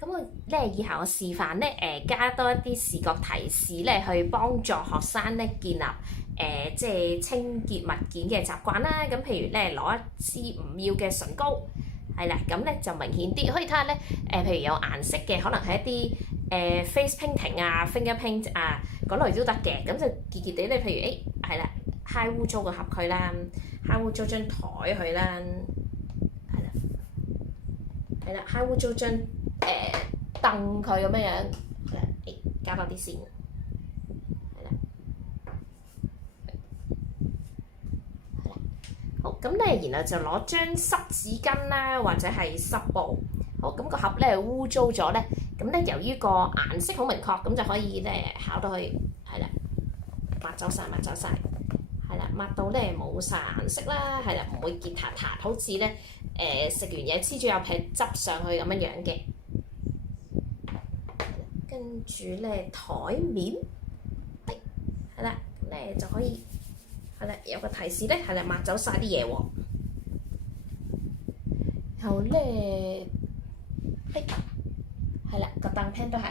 咁我咧以後我示範咧加多一啲視覺提示咧，去幫助學生咧建立即係清潔物件嘅習慣啦。咁譬如咧攞一支唔要嘅唇膏，係啦，咁咧就明顯啲。可以睇下咧譬如有顏色嘅，可能係一啲face painting 啊、finger paint 啊嗰類都得嘅。咁就結結地咧，譬如係啦，揩污糟個盒佢啦，揩污糟張台佢啦，係啦，揩污糟張凳佢咁樣樣，加多啲先，係啦，好咁咧，然後就攞張濕紙巾啦，或者係濕布。好咁個盒咧污糟咗咧，咁咧由於個顏色好明確，咁就可以咧考到去係啦，抹走晒，係啦，抹到咧冇晒顏色啦，係啦，唔會結塌塌，好似咧食完嘢黐住有撇汁上去咁樣樣嘅。跟住咧台面，係啦，咁咧就可以係啦，有個提示咧，係啦，抹走晒啲嘢喎。然後咧，係啦，個凳 pan 都係。